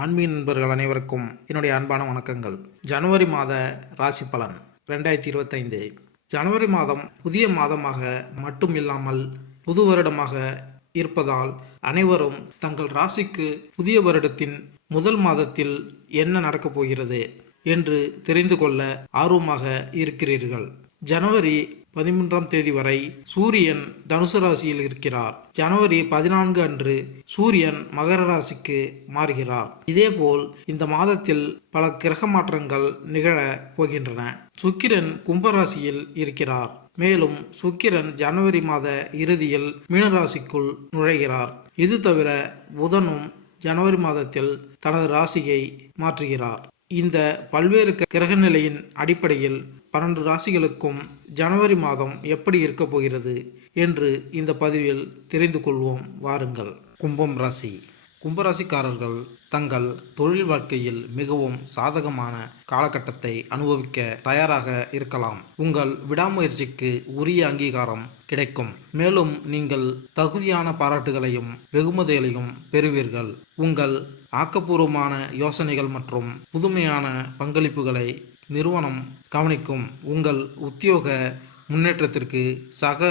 ஆன்மீக நண்பர்கள் அனைவருக்கும் என்னுடைய அன்பான வணக்கங்கள். ஜனவரி மாத ராசி பலன் 2025. ஜனவரி மாதம் புதிய மாதமாக மட்டும் இல்லாமல் புது வருடமாக இருப்பதால் அனைவரும் தங்கள் ராசிக்கு புதிய வருடத்தின் முதல் மாதத்தில் என்ன நடக்கப் போகிறது என்று தெரிந்து கொள்ள ஆர்வமாக இருக்கிறீர்கள். ஜனவரி 13ஆம் தேதி வரை சூரியன் தனுசு ராசியில் இருக்கிறார். ஜனவரி 14 அன்று சூரியன் மகர ராசிக்கு மாறுகிறார். இதேபோல் இந்த மாதத்தில் பல கிரக மாற்றங்கள் நிகழ போகின்றன. சுக்கிரன் கும்பராசியில் இருக்கிறார். மேலும் சுக்கிரன் ஜனவரி மாத இறுதியில் மீனராசிக்குள் நுழைகிறார். இது தவிர புதனும் ஜனவரி மாதத்தில் தனது ராசியை மாற்றுகிறார். இந்த பல்வேறு கிரக நிலையின் அடிப்படையில் 12 ராசிகளுக்கும் ஜனவரி மாதம் எப்படி இருக்க போகிறது என்று இந்த பதிவில் தெரிந்து கொள்வோம். வாருங்கள். கும்பம் ராசி. கும்பராசிக்காரர்கள் தங்கள் தொழில் வாழ்க்கையில் மிகவும் சாதகமான காலகட்டத்தை அனுபவிக்க தயாராக இருக்கலாம். உங்கள் விடாமுயற்சிக்கு உரிய அங்கீகாரம் கிடைக்கும். மேலும் நீங்கள் தகுதியான பாராட்டுகளையும் வெகுமதிகளையும் பெறுவீர்கள். உங்கள் ஆக்கப்பூர்வமான யோசனைகள் மற்றும் புதுமையான பங்களிப்புகளை நிறுவனம் கவனிக்கும். உங்கள் உத்தியோக முன்னேற்றத்திற்கு சக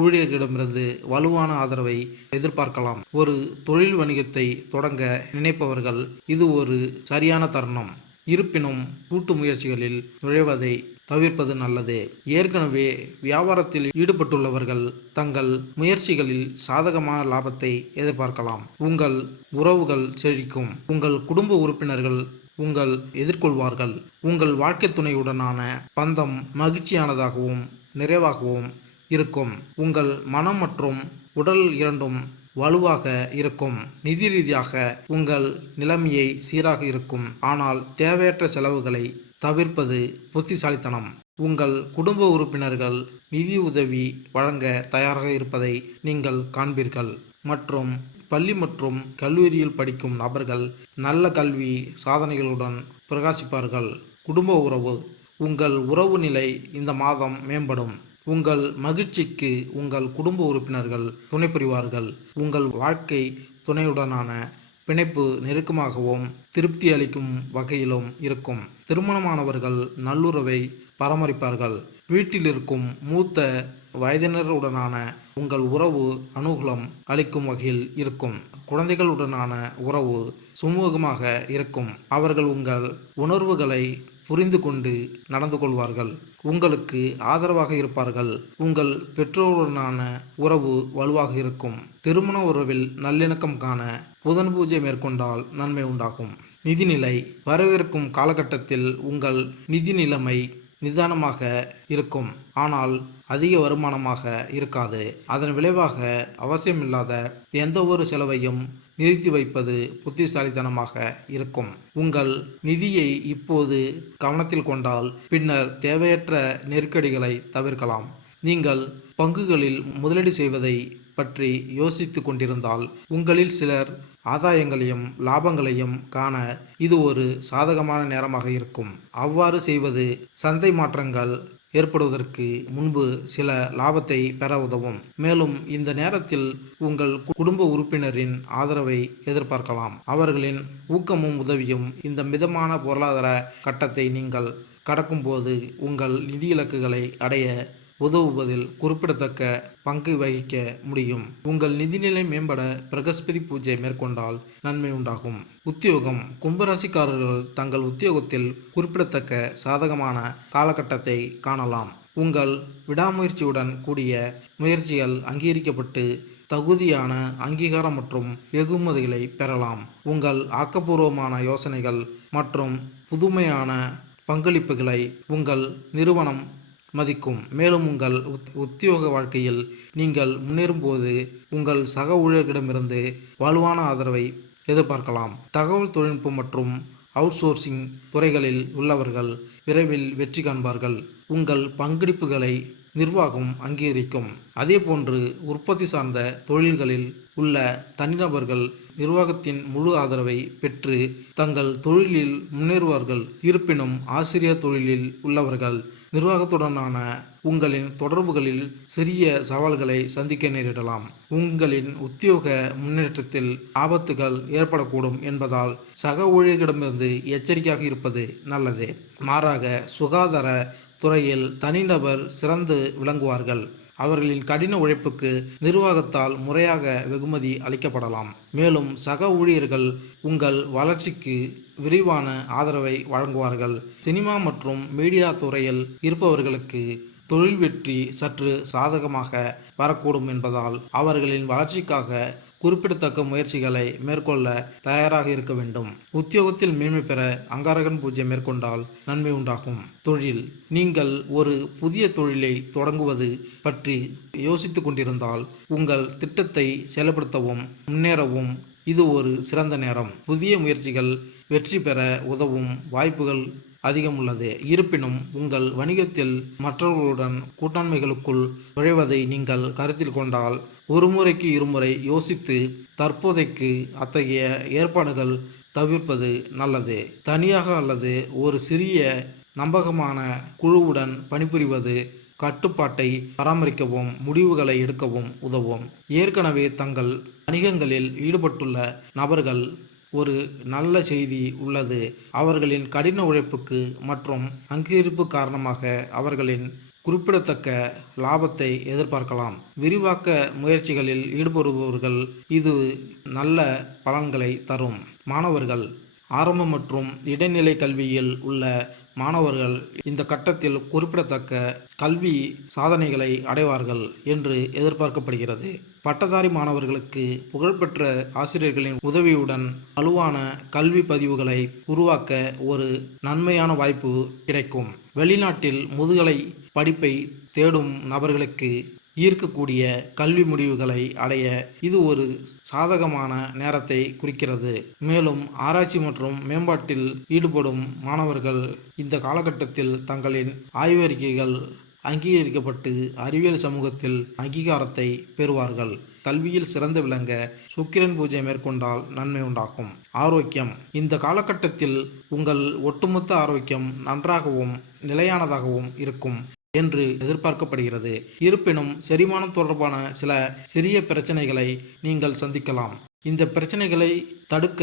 ஊழியர்களிடமிருந்து வலுவான ஆதரவை எதிர்பார்க்கலாம். ஒரு தொழில் வணிகத்தை தொடங்க நினைப்பவர்கள் இது ஒரு சரியான தருணம். இருப்பினும் கூட்டு முயற்சிகளில் நுழைவதை தவிர்ப்பது நல்லது. ஏற்கனவே வியாபாரத்தில் ஈடுபட்டுள்ளவர்கள் தங்கள் முயற்சிகளில் சாதகமான லாபத்தை எதிர்பார்க்கலாம். உங்கள் உறவுகள் செழிக்கும். உங்கள் குடும்ப உறுப்பினர்கள் உங்கள் எதிர்கொள்வார்கள். உங்கள் வாழ்க்கை துணையுடனான பந்தம் மகிழ்ச்சியானதாகவும் நிறைவாகவும் இருக்கும். உங்கள் மனம் மற்றும் உடல் இரண்டும் வலுவாக இருக்கும். நிதி ரீதியாக உங்கள் நிலைமையை சீராக இருக்கும். ஆனால் தேவையற்ற செலவுகளை தவிர்ப்பது புத்திசாலித்தனம். உங்கள் குடும்ப உறுப்பினர்கள் நிதி உதவி வழங்க தயாராக இருப்பதை நீங்கள் காண்பீர்கள். மற்றும் பள்ளி மற்றும் கல்லூரியில் படிக்கும் நபர்கள் நல்ல கல்வி சாதனைகளுடன் பிரகாசிப்பார்கள். குடும்ப உறவு. உங்கள் உறவு நிலை இந்த மாதம் மேம்படும். உங்கள் மகிழ்ச்சிக்கு உங்கள் குடும்ப உறுப்பினர்கள் துணை புரிவார்கள். உங்கள் வாழ்க்கை துணையுடனான பிணைப்பு நெருக்கமாகவும் திருப்தி அளிக்கும் வகையிலும் இருக்கும். திருமணமானவர்கள் நல்லுறவை பராமரிப்பார்கள். வீட்டில் இருக்கும் மூத்த வயதினருடனான உங்கள் உறவு அனுகூலம் அளிக்கும் வகையில் இருக்கும். குழந்தைகளுடனான உறவு சுமூகமாக இருக்கும். அவர்கள் உங்கள் உணர்வுகளை புரிந்து கொண்டு நடந்து கொள்வார்கள். உங்களுக்கு ஆதரவாக இருப்பார்கள். உங்கள் பெற்றோருடனான உறவு வலுவாக இருக்கும். திருமண உறவில் நல்லிணக்கம் காண புதன் பூஜை மேற்கொண்டால் நன்மை உண்டாகும். நிதிநிலை. வரவிருக்கும் காலகட்டத்தில் உங்கள் நிதி நிலைமை நிதானமாக இருக்கும். ஆனால் அதிக வருமானமாக இருக்காது. அதன் விளைவாக அவசியமில்லாத எந்த ஒரு செலவையும் நிறுத்தி வைப்பது புத்திசாலித்தனமாக இருக்கும். உங்கள் நிதியை இப்போது கவனத்தில் கொண்டால் பின்னர் தேவையற்ற நெருக்கடிகளை தவிர்க்கலாம். நீங்கள் பங்குகளில் முதலீடு செய்வதை பற்றி யோசித்து கொண்டிருந்தால் உங்களில் சிலர் ஆதாயங்களையும் லாபங்களையும் காண இது ஒரு சாதகமான நேரமாக இருக்கும். அவ்வாறு செய்வது சந்தை மாற்றங்கள் ஏற்படுவதற்கு முன்பு சில லாபத்தை பெற உதவும். மேலும் இந்த நேரத்தில் உங்கள் குடும்ப உறுப்பினரின் ஆதரவை எதிர்பார்க்கலாம். அவர்களின் ஊக்கமும் உதவியும் இந்த மிதமான பொருளாதார கட்டத்தை நீங்கள் கடக்கும்போது உங்கள் நிதி இலக்குகளை அடைய உதவுவதில் குறிப்பிடத்தக்க பங்கு வகிக்க முடியும். உங்கள் நிதிநிலை மேம்பட பிரகஸ்பதி பூஜை மேற்கொண்டால் நன்மை உண்டாகும். உத்தியோகம். கும்பராசிக்காரர்கள் தங்கள் உத்தியோகத்தில் குறிப்பிடத்தக்க சாதகமான காலகட்டத்தை காணலாம். உங்கள் விடாமுயற்சியுடன் கூடிய முயற்சிகள் அங்கீகரிக்கப்பட்டு தகுதியான அங்கீகாரம் மற்றும் வெகுமதிகளை பெறலாம். உங்கள் ஆக்கப்பூர்வமான யோசனைகள் மற்றும் புதுமையான பங்களிப்புகளை உங்கள் நிறுவனம் மதிக்கும். மேலும் உங்கள் உத்தியோக வாழ்க்கையில் நீங்கள் முன்னேறும்போது உங்கள் சக ஊழியர்களிடமிருந்து வலுவான ஆதரவை எதிர்பார்க்கலாம். தகவல் தொழில்நுட்பம் மற்றும் அவுட்சோர்சிங் துறைகளில் உள்ளவர்கள் விரைவில் வெற்றி காண்பார்கள். உங்கள் பங்களிப்புகளை நிர்வாகம் அங்கீகரிக்கும். அதேபோன்று உற்பத்தி சார்ந்த தொழில்களில் உள்ள தனிநபர்கள் நிர்வாகத்தின் முழு ஆதரவை பெற்று தங்கள் தொழிலில் முன்னேறுவார்கள். இருப்பினும் ஆசிரியர் தொழிலில் உள்ளவர்கள் நிர்வாகத்துடனான உங்களின் தொடர்புகளில் சிறிய சவால்களை சந்திக்க நேரிடலாம். உங்களின் உத்தியோக முன்னேற்றத்தில் ஆபத்துகள் ஏற்படக்கூடும் என்பதால் சக ஊழியர்களிடமிருந்து எச்சரிக்கையாக இருப்பது நல்லது. மாறாக சுகாதார துறையில் தனிநபர் சிறந்து விளங்குவார்கள். அவர்களின் கடின உழைப்புக்கு நிர்வாகத்தால் முறையாக வெகுமதி அளிக்கப்படலாம். மேலும் சக ஊழியர்கள் உங்கள் வளர்ச்சிக்கு விரிவான ஆதரவை வழங்குவார்கள். சினிமா மற்றும் மீடியா துறையில் இருப்பவர்களுக்கு தொழில் வெற்றி சற்று சாதகமாக வரக்கூடும் என்பதால் அவர்களின் வளர்ச்சிக்காக குறிப்பிடத்தக்க முயற்சிகளை மேற்கொள்ள தயாராக இருக்க வேண்டும். உத்தியோகத்தில் மேன்மை பெற அங்காரகன் பூஜை மேற்கொண்டால் நன்மை உண்டாகும். தொழில்: நீங்கள் ஒரு புதிய தொழிலை தொடங்குவது பற்றி யோசித்து கொண்டிருந்தால் உங்கள் திட்டத்தை செயல்படுத்தவும் முன்னேறவும் இது ஒரு சிறந்த நேரம். புதிய முயற்சிகள் வெற்றி பெற உதவும் வாய்ப்புகள் அதிகம் உள்ளது. இருப்பினும் உங்கள் வணிகத்தில் மற்றவர்களுடன் கூட்டாண்மைகளுக்குள் நுழைவதை நீங்கள் கருத்தில் கொண்டால் ஒரு முறைக்கு இருமுறை யோசித்து தற்போதைக்கு அத்தகைய ஏற்பாடுகள் தவிர்ப்பது நல்லது. தனியாக அல்லது ஒரு சிறிய நம்பகமான குழுவுடன் பணிபுரிவது கட்டுப்பாட்டை பராமரிக்கவும் முடிவுகளை எடுக்கவும் உதவும். ஏற்கனவே தங்கள் வணிகங்களில் ஈடுபட்டுள்ள நபர்கள் ஒரு நல்ல செய்தி உள்ளது. அவர்களின் கடின உழைப்புக்கு மற்றும் அங்கீகரிப்பு காரணமாக அவர்களின் குறிப்பிடத்தக்க லாபத்தை எதிர்பார்க்கலாம். விரிவாக்க முயற்சிகளில் ஈடுபடுபவர்கள் இது நல்ல பலன்களை தரும். மாணவர்கள்: ஆரம்ப மற்றும் இடைநிலை கல்வியில் உள்ள மாணவர்கள் இந்த கட்டத்தில் குறிப்பிடத்தக்க கல்வி சாதனைகளை அடைவார்கள் என்று எதிர்பார்க்கப்படுகிறது. பட்டதாரி மாணவர்களுக்கு புகழ்பெற்ற ஆசிரியர்களின் உதவியுடன் வலுவான கல்வி பதிவுகளை உருவாக்க ஒரு நன்மையான வாய்ப்பு கிடைக்கும். வெளிநாட்டில் முதுகலை படிப்பை தேடும் நபர்களுக்கு ஈர்க்கக்கூடிய கல்வி முடிவுகளை அடைய இது ஒரு சாதகமான நேரத்தை குறிக்கிறது. மேலும் ஆராய்ச்சி மற்றும் மேம்பாட்டில் ஈடுபடும் மாணவர்கள் இந்த காலகட்டத்தில் தங்களின் ஆய்வறிக்கைகள் அங்கீகரிக்கப்பட்டு அறிவியல் சமூகத்தில் அங்கீகாரத்தை பெறுவார்கள். கல்வியில் சிறந்து விளங்க சுக்கிரன் பூஜை மேற்கொண்டால் நன்மை உண்டாகும். ஆரோக்கியம்: இந்த காலகட்டத்தில் உங்கள் ஒட்டுமொத்த ஆரோக்கியம் நன்றாகவும் நிலையானதாகவும் இருக்கும் என்று எதிர்பார்க்கப்படுகிறது. இருப்பினும் செரிமானம் தொடர்பான சில சிறிய பிரச்சனைகளை நீங்கள் சந்திக்கலாம். இந்த பிரச்சனைகளை தடுக்க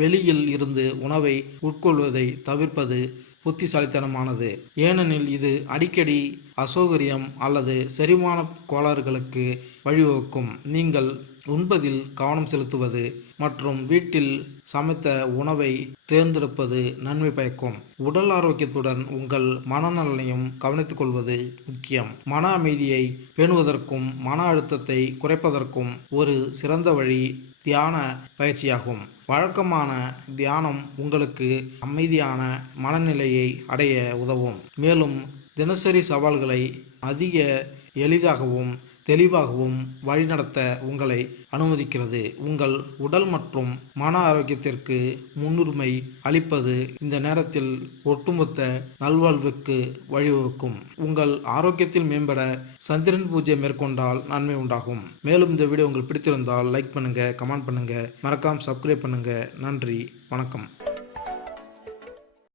வெளியில் இருந்து உணவை உட்கொள்வதை தவிர்ப்பது புத்திசாலித்தனமானது. ஏனெனில் இது அடிக்கடி அசௌகரியம் அல்லது செரிமான கோளாறுகளுக்கு வழிவகுக்கும். நீங்கள் உண்பதில் கவனம் செலுத்துவது மற்றும் வீட்டில் சமைத்த உணவை தேர்ந்தெடுப்பது நன்மை பயக்கும். உடல் ஆரோக்கியத்துடன் உங்கள் மனநலனையும் கவனித்துக் கொள்வது முக்கியம். மன அமைதியை பேணுவதற்கும் மன அழுத்தத்தை குறைப்பதற்கும் ஒரு சிறந்த வழி தியான பயிற்சியாகும். வழக்கமான தியானம் உங்களுக்கு அமைதியான மனநிலையை அடைய உதவும். மேலும் தினசரி சவால்களை அதிக எளிதாகவும் தெளிவாகவும் வழிநடத்த உங்களை அனுமதிக்கிறது. உங்கள் உடல் மற்றும் மன ஆரோக்கியத்திற்கு முன்னுரிமை அளிப்பது இந்த நேரத்தில் ஒட்டுமொத்த நல்வாழ்வுக்கு வழிவகுக்கும். உங்கள் ஆரோக்கியத்தில் மேம்பட சந்திரன் பூஜை மேற்கொண்டால் நன்மை உண்டாகும். மேலும் இந்த வீடியோ உங்களுக்கு பிடித்திருந்தால் லைக் பண்ணுங்க, கமெண்ட் பண்ணுங்க, மறக்காம சப்ஸ்கிரைப் பண்ணுங்க. நன்றி, வணக்கம்.